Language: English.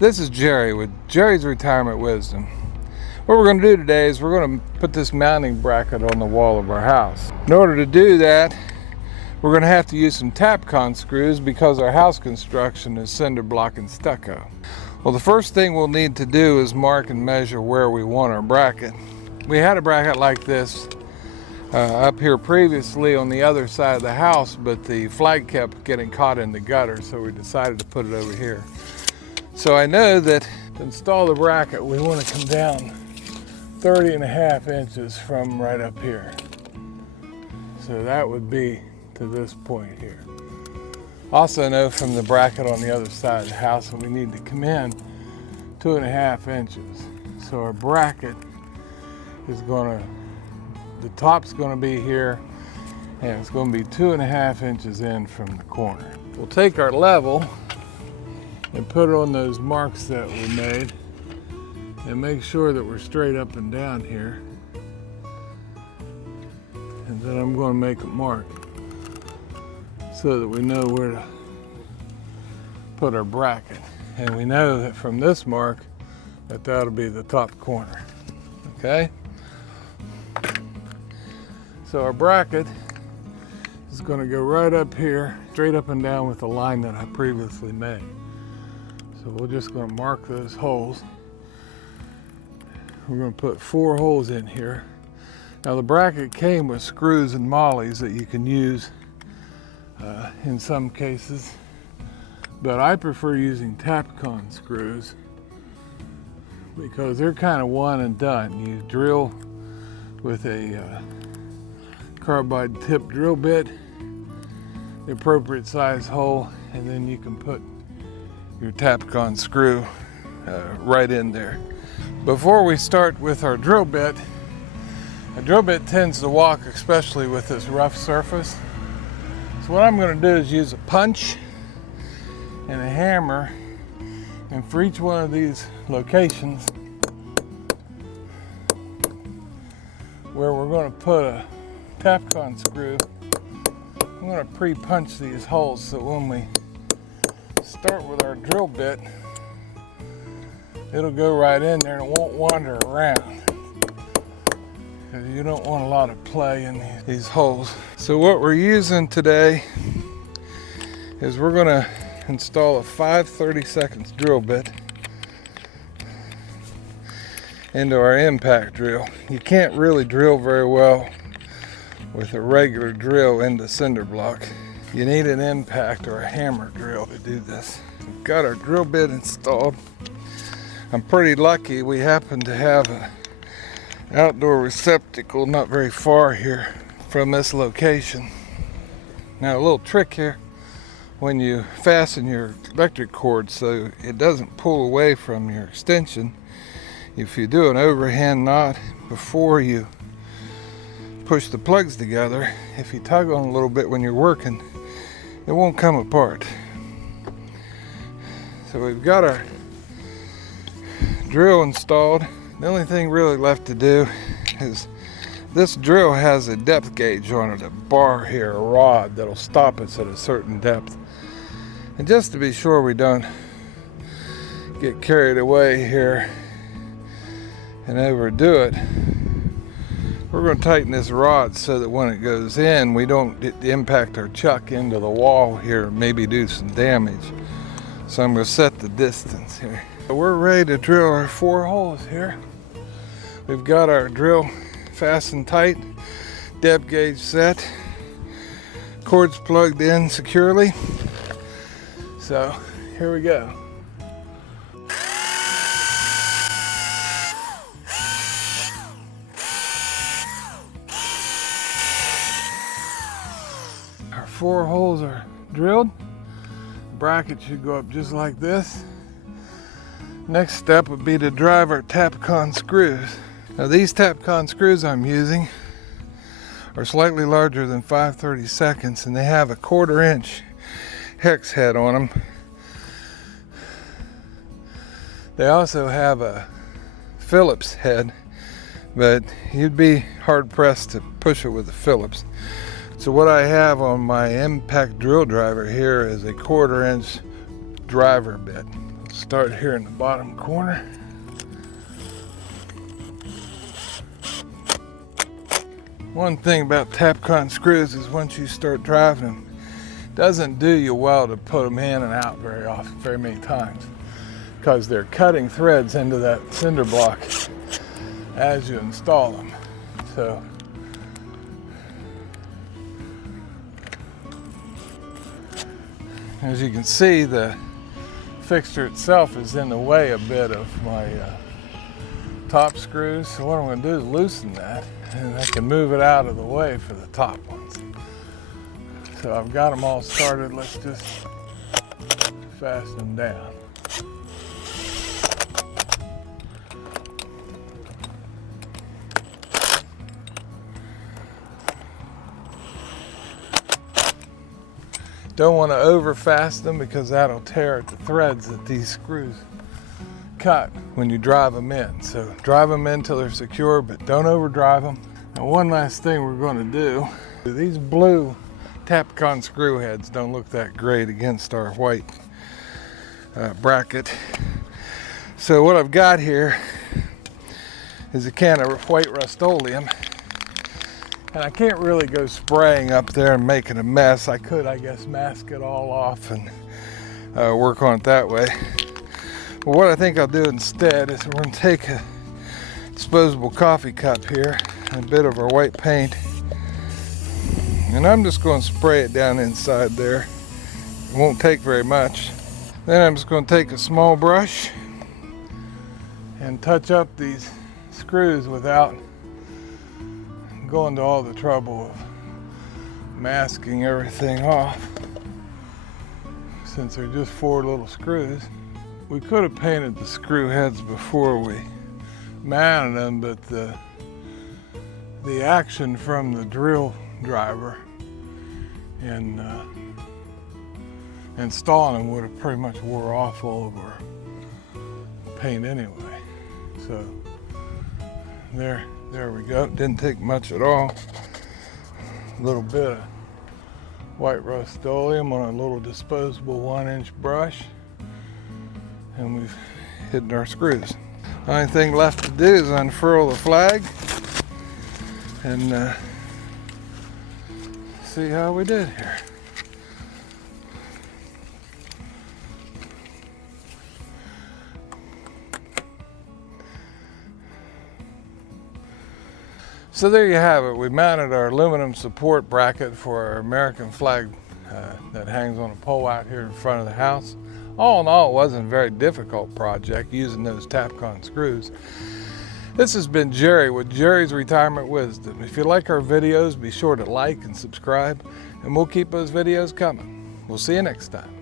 This is Jerry with Jerry's Retirement Wisdom. What we're going to do today is we're going to put this mounting bracket on the wall of our house. In order to do that, we're going to have to use some Tapcon screws because our house construction is cinder block and stucco. Well, the first thing we'll need to do is mark and measure where we want our bracket. We had a bracket like this up here previously on the other side of the house, but the flag kept getting caught in the gutter, so we decided to put it over here. So I know that to install the bracket, we want to come down 30.5 inches from right up here. So that would be to this point here. Also know from the bracket on the other side of the house that we need to come in 2.5 inches. So our bracket is the top's going to be here, and it's going to be 2.5 inches in from the corner. We'll take our level and put it on those marks that we made and make sure that we're straight up and down here. And then I'm going to make a mark so that we know where to put our bracket. And we know that from this mark that that'll be the top corner. Okay? So our bracket is going to go right up here, straight up and down with the line that I previously made. So we're just going to mark those holes. We're going to put 4 holes in here. Now the bracket came with screws and mollies that you can use in some cases, but I prefer using Tapcon screws because they're kind of one and done. You drill with a carbide tip drill bit, the appropriate size hole, and then you can put your Tapcon screw right in there. Before we start with our drill bit, a drill bit tends to walk, especially with this rough surface. So what I'm going to do is use a punch and a hammer, and for each one of these locations where we're going to put a Tapcon screw, I'm going to pre-punch these holes so when we start with our drill bit, it'll go right in there and it won't wander around, because you don't want a lot of play in these holes. So what we're using today is we're going to install a 5/32 drill bit into our impact drill. You can't really drill very well with a regular drill into cinder block. You need an impact or a hammer drill to do this. We've got our drill bit installed. I'm pretty lucky we happen to have an outdoor receptacle not very far here from this location. Now a little trick here, when you fasten your electric cord so it doesn't pull away from your extension, if you do an overhand knot before you push the plugs together, if you tug on a little bit when you're working, it won't come apart. So we've got our drill installed. The only thing really left to do is this drill has a depth gauge on it, a bar here, a rod that'll stop us at a certain depth. And just to be sure we don't get carried away here and overdo it, we're going to tighten this rod so that when it goes in, we don't impact our chuck into the wall here, maybe do some damage. So I'm going to set the distance here. We're ready to drill our 4 holes here. We've got our drill fastened tight, depth gauge set, cords plugged in securely. So here we go. Our 4 holes are drilled. The bracket should go up just like this. Next step would be to drive our Tapcon screws. Now these Tapcon screws I'm using are slightly larger than 5/32 and they have a 1/4 inch hex head on them. They also have a Phillips head, but you'd be hard pressed to push it with a Phillips. So what I have on my impact drill driver here is a 1/4 inch driver bit. Start here in the bottom corner. One thing about Tapcon screws is once you start driving them, it doesn't do you well to put them in and out very many times, because they're cutting threads into that cinder block as you install them. So as you can see, the fixture itself is in the way a bit of my top screws. So what I'm going to do is loosen that, and I can move it out of the way for the top ones. So I've got them all started. Let's just fasten them down. Don't want to over fasten them because that'll tear at the threads that these screws cut when you drive them in. So drive them in till they're secure, but don't overdrive them. Now, one last thing we're going to do, these blue Tapcon screw heads don't look that great against our white bracket. So what I've got here is a can of white Rust-Oleum. And I can't really go spraying up there and making a mess. I could, I guess, mask it all off and work on it that way. But what I think I'll do instead is we're going to take a disposable coffee cup here, and a bit of our white paint, and I'm just going to spray it down inside there. It won't take very much. Then I'm just going to take a small brush and touch up these screws without going to all the trouble of masking everything off, since they're just 4 little screws. We could have painted the screw heads before we mounted them, but the action from the drill driver in installing them would have pretty much wore off all of our paint anyway. So there we go. Didn't take much at all. A little bit of white Rust-Oleum on a little disposable 1-inch brush, and we've hidden our screws. The only thing left to do is unfurl the flag and see how we did here. So there you have it. We mounted our aluminum support bracket for our American flag that hangs on a pole out here in front of the house. All in all, it wasn't a very difficult project using those Tapcon screws. This has been Jerry with Jerry's Retirement Wisdom. If you like our videos, be sure to like and subscribe, and we'll keep those videos coming. We'll see you next time.